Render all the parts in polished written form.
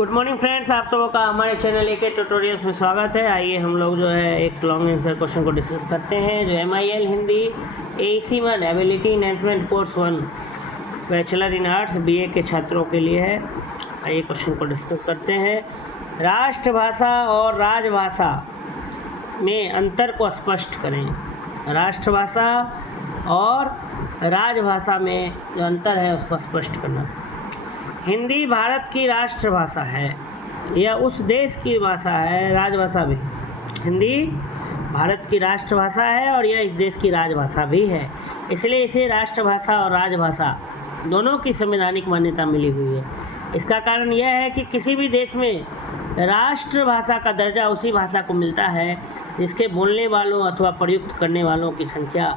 Good morning friends, आप सबों का हमारे चैनल के ट्यूटोरियल्स में स्वागत है। आइए हम लोग जो है एक लॉन्ग आंसर क्वेश्चन को डिस्कस करते हैं जो MIL Hindi AC1 ability enhancement course 1 bachelor in arts BA के छात्रों के लिए है। आइए क्वेश्चन को डिस्कस करते हैं। राष्ट्रभाषा और राजभाषा में अंतर को स्पष्ट करें। राष्ट्रभाषा और राजभाषा में जो अंतर है उसको स्पष्ट करना। हिंदी भारत की राष्ट्रभाषा है, यह उस देश की भाषा है। राजभाषा भी, हिंदी भारत की राष्ट्रभाषा है और यह इस देश की राजभाषा भी है, इसलिए इसे राष्ट्रभाषा और राजभाषा दोनों की संवैधानिक मान्यता मिली हुई है। इसका कारण यह है कि किसी भी देश में राष्ट्रभाषा का दर्जा उसी भाषा को मिलता है जिसके बोलने वालों अथवा प्रयुक्त करने वालों की संख्या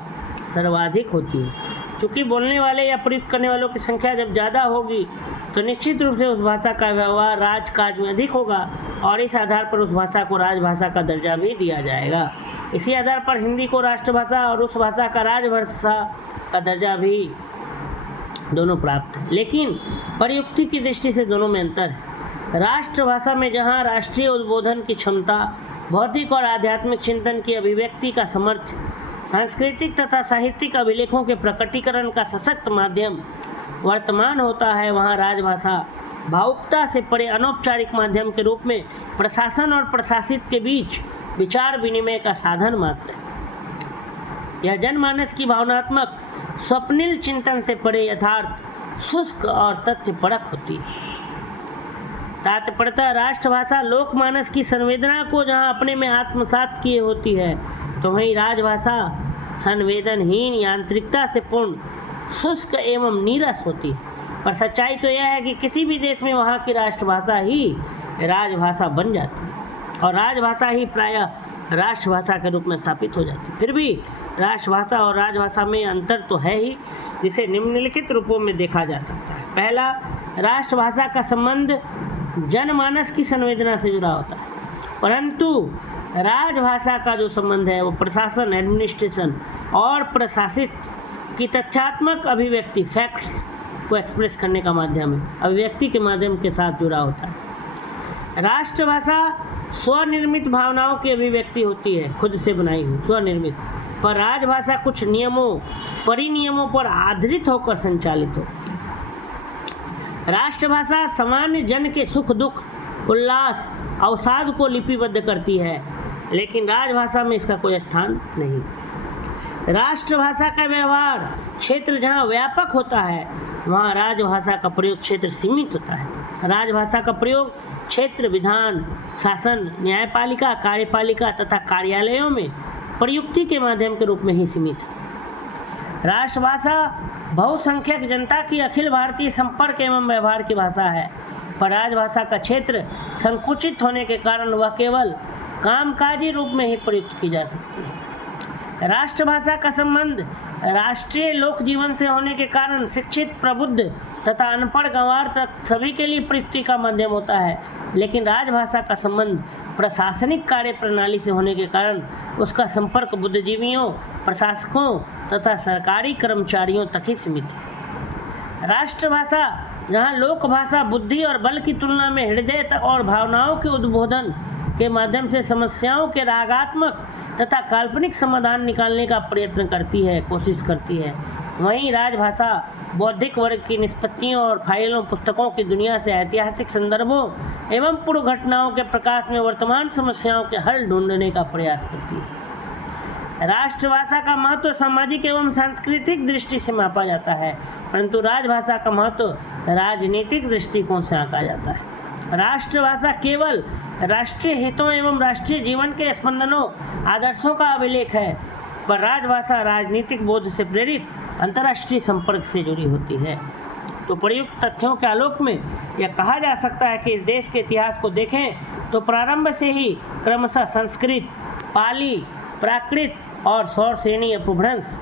सर्वाधिक होती है। चूँकि बोलने वाले या प्रयुक्त करने वालों की संख्या जब ज़्यादा होगी तो निश्चित रूप से उस भाषा का व्यवहार राजकाज में अधिक होगा और इस आधार पर उस भाषा को राजभाषा का दर्जा भी दिया जाएगा। इसी आधार पर हिंदी को राष्ट्रभाषा और उस भाषा का राजभाषा का दर्जा भी दोनों प्राप्त है, लेकिन प्रयुक्ति की दृष्टि से दोनों में अंतर है। राष्ट्रभाषा में जहाँ राष्ट्रीय उद्बोधन की क्षमता, बौद्धिक और आध्यात्मिक चिंतन की अभिव्यक्ति का सामर्थ्य, सांस्कृतिक तथा साहित्यिक अभिलेखों के प्रकटीकरण का सशक्त माध्यम वर्तमान होता है, वहाँ राजभाषा भावुकता से परे अनौपचारिक माध्यम के रूप में प्रशासन और प्रशासित के बीच विचार विनिमय का साधन मात्र है। यह जनमानस की भावनात्मक स्वप्निल चिंतन से परे यथार्थ, शुष्क और तथ्यपरक होती है। तात्पर्य राष्ट्रभाषा लोकमानस की संवेदना को जहाँ अपने में आत्मसात किए होती है, तो वहीं राजभाषा संवेदनहीन, यांत्रिकता से पूर्ण, शुष्क एवं नीरस होती है। पर सच्चाई तो यह है कि किसी भी देश में वहाँ की राष्ट्रभाषा ही राजभाषा बन जाती है और राजभाषा ही प्रायः राष्ट्रभाषा के रूप में स्थापित हो जाती है। फिर भी राष्ट्रभाषा और राजभाषा में अंतर तो है ही, जिसे निम्नलिखित रूपों में देखा जा सकता है। पहला, राष्ट्रभाषा का संबंध जनमानस की संवेदना से जुड़ा होता है, परंतु राजभाषा का जो संबंध है वो प्रशासन, एडमिनिस्ट्रेशन और प्रशासित की तथ्यात्मक अभिव्यक्ति, फैक्ट्स को एक्सप्रेस करने का माध्यम है, अभिव्यक्ति के माध्यम के साथ जुड़ा होता है। राष्ट्रभाषा स्वनिर्मित भावनाओं की अभिव्यक्ति होती है, खुद से बनाई हुई स्वनिर्मित, पर राजभाषा कुछ नियमों, परिनियमों पर आधारित होकर संचालित होती है। राष्ट्रभाषा सामान्य जन के सुख दुख, उल्लास, अवसाद को लिपिबद्ध करती है, लेकिन राजभाषा में इसका कोई स्थान नहीं। राष्ट्रभाषा का व्यवहार क्षेत्र जहाँ व्यापक होता है, वहाँ राजभाषा का प्रयोग क्षेत्र सीमित होता है। राजभाषा का प्रयोग क्षेत्र विधान, शासन, न्यायपालिका, कार्यपालिका तथा कार्यालयों में प्रयुक्ति के माध्यम के रूप में ही सीमित है। राष्ट्रभाषा बहुसंख्यक जनता की अखिल भारतीय संपर्क एवं व्यवहार की भाषा है, पर राजभाषा का क्षेत्र संकुचित होने के कारण वह केवल कामकाजी रूप में ही प्रयुक्त की जा सकती है। राष्ट्रभाषा का संबंध राष्ट्रीय लोक जीवन से होने के कारण शिक्षित, प्रबुद्ध तथा अनपढ़ गंवार तक सभी के लिए प्रयुक्ति का माध्यम होता है, लेकिन राजभाषा का संबंध प्रशासनिक कार्य प्रणाली से होने के कारण उसका संपर्क बुद्धिजीवियों, प्रशासकों तथा सरकारी कर्मचारियों तक ही सीमित है। राष्ट्रभाषा जहाँ लोकभाषा बुद्धि और बल की तुलना में हृदय और भावनाओं के उद्बोधन के माध्यम से समस्याओं के रागात्मक तथा काल्पनिक समाधान निकालने का प्रयत्न करती है, कोशिश करती है, वहीं राजभाषा बौद्धिक वर्ग की निष्पत्तियों और फाइलों, पुस्तकों की दुनिया से ऐतिहासिक संदर्भों एवं पूर्व घटनाओं के प्रकाश में वर्तमान समस्याओं के हल ढूंढने का प्रयास करती है। राष्ट्रभाषा का महत्व सामाजिक एवं सांस्कृतिक दृष्टि से मापा जाता है, परंतु राजभाषा का महत्व राजनीतिक दृष्टिकोण से आंका जाता है। राष्ट्रभाषा केवल राष्ट्रीय हितों एवं राष्ट्रीय जीवन के स्पंदनों, आदर्शों का अभिलेख है, पर राजभाषा राजनीतिक बोध से प्रेरित अंतर्राष्ट्रीय संपर्क से जुड़ी होती है। तो प्रयुक्त तथ्यों के आलोक में यह कहा जा सकता है कि इस देश के इतिहास को देखें तो प्रारंभ से ही क्रमशः संस्कृत, पाली, प्राकृत और सौर श्रेणी अपभ्रंश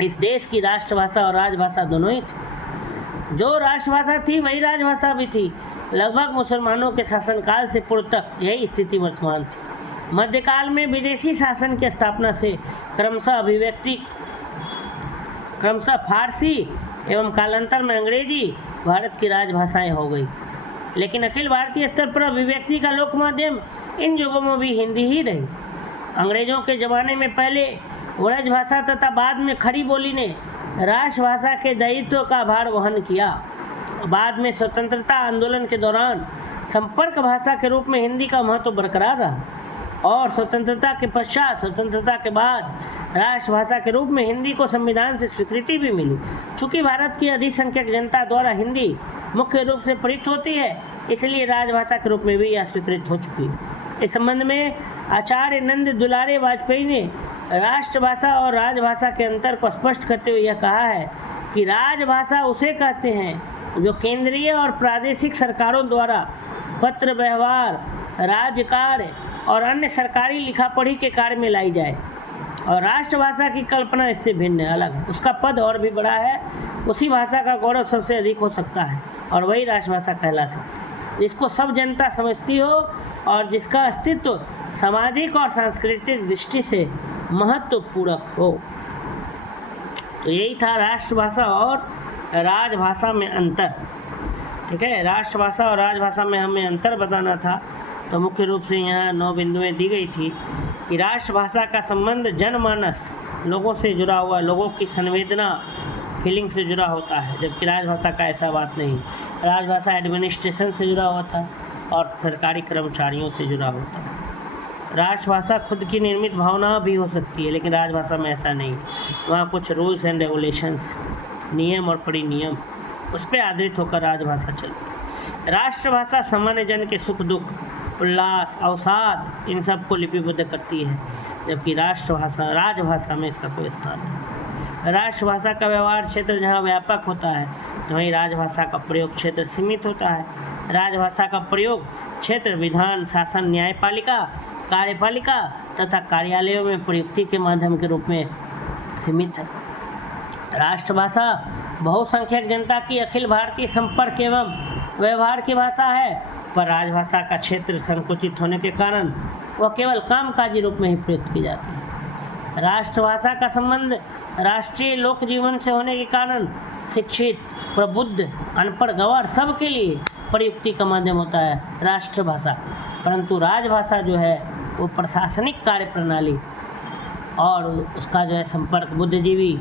इस देश की राष्ट्रभाषा और राजभाषा दोनों ही थी। जो राष्ट्रभाषा थी वही राजभाषा भी थी। लगभग मुसलमानों के शासनकाल से पूर्व तक यही स्थिति वर्तमान थी। मध्यकाल में विदेशी शासन की स्थापना से क्रमशः फारसी एवं कालांतर में अंग्रेजी भारत की राजभाषाएं हो गई। लेकिन अखिल भारतीय स्तर पर अभिव्यक्ति का लोक माध्यम इन युगों में भी हिंदी ही रही। अंग्रेजों के ज़माने में पहले ब्रजभाषा तथा बाद में खड़ी बोली ने राष्ट्रभाषा के दायित्व का भार वहन किया। बाद में स्वतंत्रता आंदोलन के दौरान संपर्क भाषा के रूप में हिंदी का महत्व बरकरार रहा और स्वतंत्रता के पश्चात, स्वतंत्रता के बाद राष्ट्रभाषा के रूप में हिंदी को संविधान से स्वीकृति भी मिली। चूँकि भारत की अधिसंख्यक जनता द्वारा हिंदी मुख्य रूप से प्रयुक्त होती है, इसलिए राजभाषा के रूप में भी यह स्वीकृत हो चुकी है। इस संबंध में आचार्य नंद दुलारे वाजपेयी ने राष्ट्रभाषा और राजभाषा के अंतर को स्पष्ट करते हुए यह कहा है कि राजभाषा उसे कहते हैं जो केंद्रीय और प्रादेशिक सरकारों द्वारा पत्र व्यवहार, राज्य कार्य और अन्य सरकारी लिखा पढ़ी के कार्य में लाई जाए, और राष्ट्रभाषा की कल्पना इससे भिन्न है, अलग है। उसका पद और भी बड़ा है, उसी भाषा का गौरव सबसे अधिक हो सकता है और वही राष्ट्रभाषा कहला सकती है, जिसको सब जनता समझती हो और जिसका अस्तित्व सामाजिक और सांस्कृतिक दृष्टि से महत्वपूर्ण हो। तो यही था राष्ट्रभाषा और राजभाषा में अंतर। ठीक है, राष्ट्रभाषा और राजभाषा में हमें अंतर बताना था, तो मुख्य रूप से यहाँ 9 बिंदुएं दी गई थी कि राष्ट्रभाषा का संबंध जनमानस, लोगों से जुड़ा हुआ, लोगों की संवेदना, फीलिंग से जुड़ा होता है, जबकि राजभाषा का ऐसा बात नहीं। राजभाषा एडमिनिस्ट्रेशन से जुड़ा होता है और सरकारी कर्मचारियों से जुड़ा होता है। राष्ट्रभाषा खुद की निर्मित भावना भी हो सकती है, लेकिन राजभाषा में ऐसा नहीं है। वहाँ कुछ रूल्स एंड रेगुलेशंस, नियम और परिनियम, उस पर आधारित होकर राजभाषा चलती है। राष्ट्रभाषा सामान्य जन के सुख दुख, उल्लास, अवसाद, इन सब को लिपिबद्ध करती है, जबकि राजभाषा में इसका कोई स्थान नहीं। राष्ट्रभाषा का व्यवहार क्षेत्र जहाँ व्यापक होता है, तो वहीं राजभाषा का प्रयोग क्षेत्र सीमित होता है। राजभाषा का प्रयोग क्षेत्र विधान, शासन, न्यायपालिका, कार्यपालिका तथा कार्यालयों में प्रयुक्ति के माध्यम के रूप में सीमित है। राष्ट्रभाषा बहुसंख्यक जनता की अखिल भारतीय संपर्क एवं व्यवहार की भाषा है, पर राजभाषा का क्षेत्र संकुचित होने के कारण वह केवल कामकाजी रूप में ही प्रयुक्त की जाती है। राष्ट्रभाषा का संबंध राष्ट्रीय लोक जीवन से होने के कारण शिक्षित, प्रबुद्ध, अनपढ़, गंवार सबके लिए प्रयुक्ति का माध्यम होता है राष्ट्रभाषा। परंतु राजभाषा जो है वो प्रशासनिक कार्य प्रणाली और उसका जो है संपर्क बुद्धिजीवी,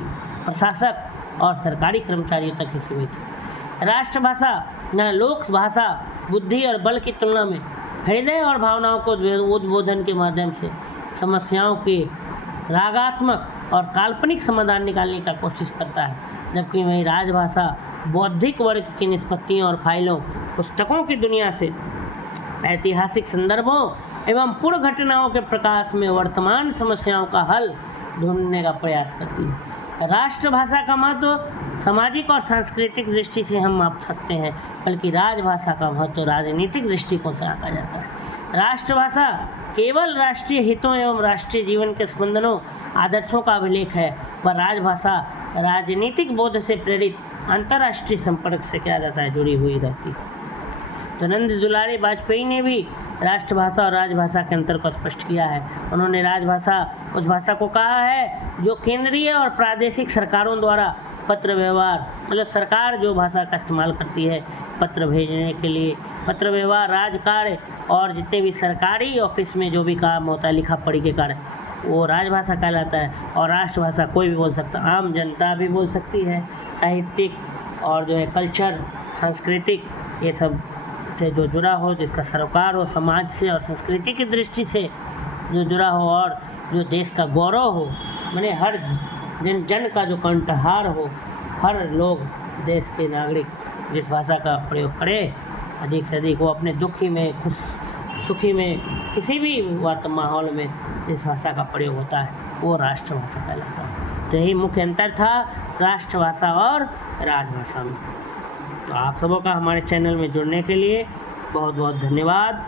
प्रशासक और सरकारी कर्मचारियों तक ही सीमित है। राष्ट्रभाषा न लोक भाषा बुद्धि और बल की तुलना में हृदय और भावनाओं को उद्बोधन के माध्यम से समस्याओं के रागात्मक और काल्पनिक समाधान निकालने का कोशिश करता है, जबकि वही राजभाषा बौद्धिक वर्ग की निष्पत्तियों और फाइलों, पुस्तकों की दुनिया से ऐतिहासिक संदर्भों एवं पूर्व घटनाओं के प्रकाश में वर्तमान समस्याओं का हल ढूंढने का प्रयास करती है। राष्ट्रभाषा का महत्व सामाजिक और सांस्कृतिक दृष्टि से हम माप सकते हैं, बल्कि राजभाषा का महत्व राजनीतिक दृष्टिकोण से आंका जाता है। राष्ट्रभाषा केवल राष्ट्रीय हितों एवं राष्ट्रीय जीवन के स्पंदनों, आदर्शों का अभिलेख है, पर राजभाषा राजनीतिक बोध से प्रेरित अंतर्राष्ट्रीय संपर्क से क्या जाता है, जुड़ी हुई रहती है। तो नंद दुलारे वाजपेयी ने भी राष्ट्रभाषा और राजभाषा के अंतर को स्पष्ट किया है। उन्होंने राजभाषा उस भाषा को कहा है जो केंद्रीय और प्रादेशिक सरकारों द्वारा पत्र व्यवहार, मतलब सरकार जो भाषा का इस्तेमाल करती है पत्र भेजने के लिए, पत्र व्यवहार, राजकार्य और जितने भी सरकारी ऑफिस में जो भी काम होता है, लिखा पढ़ी के कार्य, वो राजभाषा कहलाता है। और राष्ट्रभाषा कोई भी बोल सकता, आम जनता भी बोल सकती है। साहित्यिक और जो है कल्चर, सांस्कृतिक, ये सब से जो जुड़ा हो, जिसका सरोकार हो, समाज से और संस्कृति की दृष्टि से जो जुड़ा हो और जो देश का गौरव हो, माने हर जन का जो कंठहार हो, हर लोग देश के नागरिक जिस भाषा का प्रयोग करें अधिक से अधिक, वो अपने दुखी में, सुखी में, किसी भी माहौल में जिस भाषा का प्रयोग होता है वो राष्ट्रभाषा कहलाता है। तो यही मुख्य अंतर था राष्ट्रभाषा और राजभाषा में। तो आप सबों का हमारे चैनल में जुड़ने के लिए बहुत बहुत धन्यवाद।